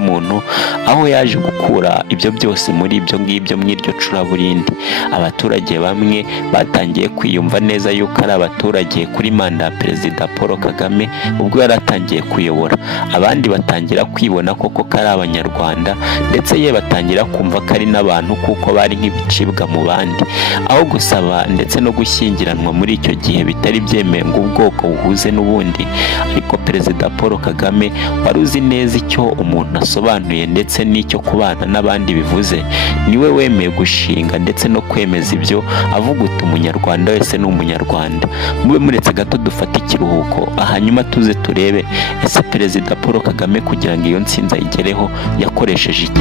muntu, aho yaje gukura ibyo byose muri ibyo ngibyo mw'iryo curaburindi. Abaturage bamwe batangiye kwiyumva neza yuko ari abaturage kuri manda ya Perezida Paul Kagame ubwo yari atangiye kuyobora. Abandi batangira kwibona koko ko ari Abanyarwanda, ndetse ye batangira kumva ko ari n'abantu kuko bari nk'ibicibwa mu bandi. Aho gusaba ndetse no gushyingiranwa muri icyo gihe bitari byemewe ngo ubwoko buhuze n'ubundi, ariko Perezida Paul Kagame wari uzi neza icyo umuntu asobanuye ndetse n'icyo kubana n'abandi bivuze, niwe wemeye gushinga ndetse no kwemeza ibyo, avuga uti umunyarwanda wese ni umunyarwanda. Mube muretse gato dufate ikiruhuko, hanyuma tuze turebe ese Perezida Paul Kagame kugira ngo iyo ntsinzi ayigereho yakoresheje iki.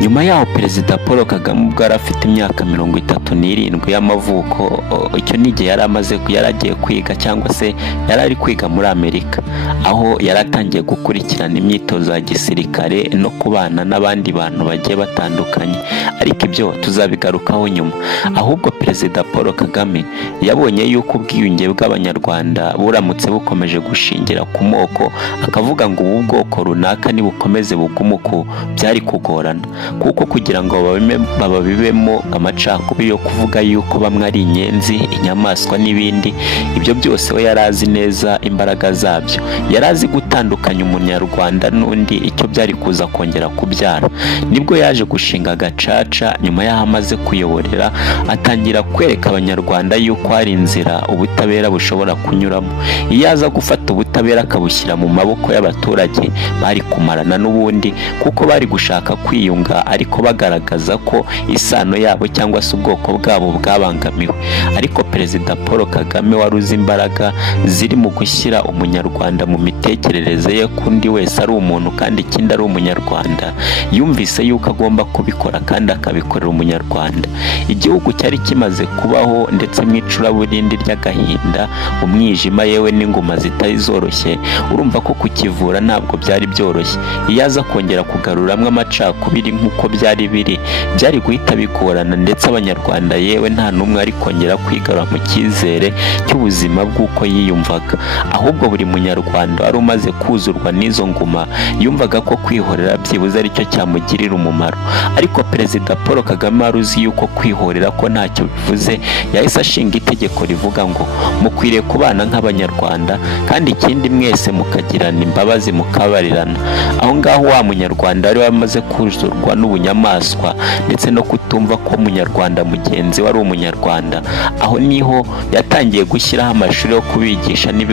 Nyuma yaho Perezida Paul Kagame ubwo yari afite imyaka 37 y'amavuko, icyo n'igihe yari agiye kwiga cyangwa se yari ari kwiga muri Amerika, aho yari atangiye gukurikirana imyitozo ya gisirikare no kubana n'abandi bantu bagiye batandukanye, ariko ibyo tuzabigarukaho nyuma. Ahubwo Perezida Paul Kagame yabonye yuko ubwiyunge bw'Abanyarwanda buramutse bukomeje gushingira ku moko, akavuga ngo ubu bwoko runaka nibukomeze bugumuko byari kugorana, kuko kugira ngo babibemo amacakubiri yo kuvuga yuko bamwe ari inyenzi, inyamaswa n'ibindi, ibyo byose we yari azi neza imbaraga zabyo. Yari azi gutandukanya umunyarwanda n'undi icyo byari kuza kongera kubyara. Nibwo yaje gushinga Gacaca, nyuma y'aho amaze kuyoborera atangira kwereka Abanyarwanda yuko hari inzira ubutabera bushobora kunyuramo. Iyo aza gufata ubutabera akabushyira mu maboko y'abaturage, bari kumarana n'ubundi kuko bari gushaka kwiyunga, ariko bagaragaza ko isano yabo cyangwa se ubwoko bwabo bwabangamiwe. Ariko Perezida Paul Kagame wari uzi imbaraga ziri mu gushyira umunyarwanda mu mitekerereze ye kundi wese ari umuntu kandi ikindi ari umunyarwanda, yumvise yuko agomba kubikora kandi akabikorera umunyarwanda. Igihugu cyari kimaze kubaho ndetse mu icuraburindi ry'agahinda, umwijima yewe n'inguma zitari zoroshye, urumva ko kukivura ntabwo byari byoroshye. Iyo aza kongera kugaruramwe amacakubiri nk'uko byari biri, byari guhita bigorana, ndetse Abanyarwanda yewe nta n'umwe ari kongera kwigarura mu cyizere cy'ubuzima bw'uko yiyumvaga. Ahubwo buri munyarwanda wari umaze kuzurwa n'izo nguma yumvaga ko kwihorera byibuze aricyo cyamugirira umumaro. Ariko Perezida Paul Kagame wari uzi yuko kwihorera ko ntacyo bivuze, yahise ashinga itegeko rivuga ngo mukwiriye kubana nk'Abanyarwanda, kandi ikindi mwese mukagirana imbabazi mukabarirana. Aho ngaho wa munyarwanda wari wamaze kuzurwa n'ubunyamaswa ndetse no kutumva ko umunyarwanda mugenzi wari umunyarwanda, aho niho yatangiye gushyiraho amashuri yo kubigisha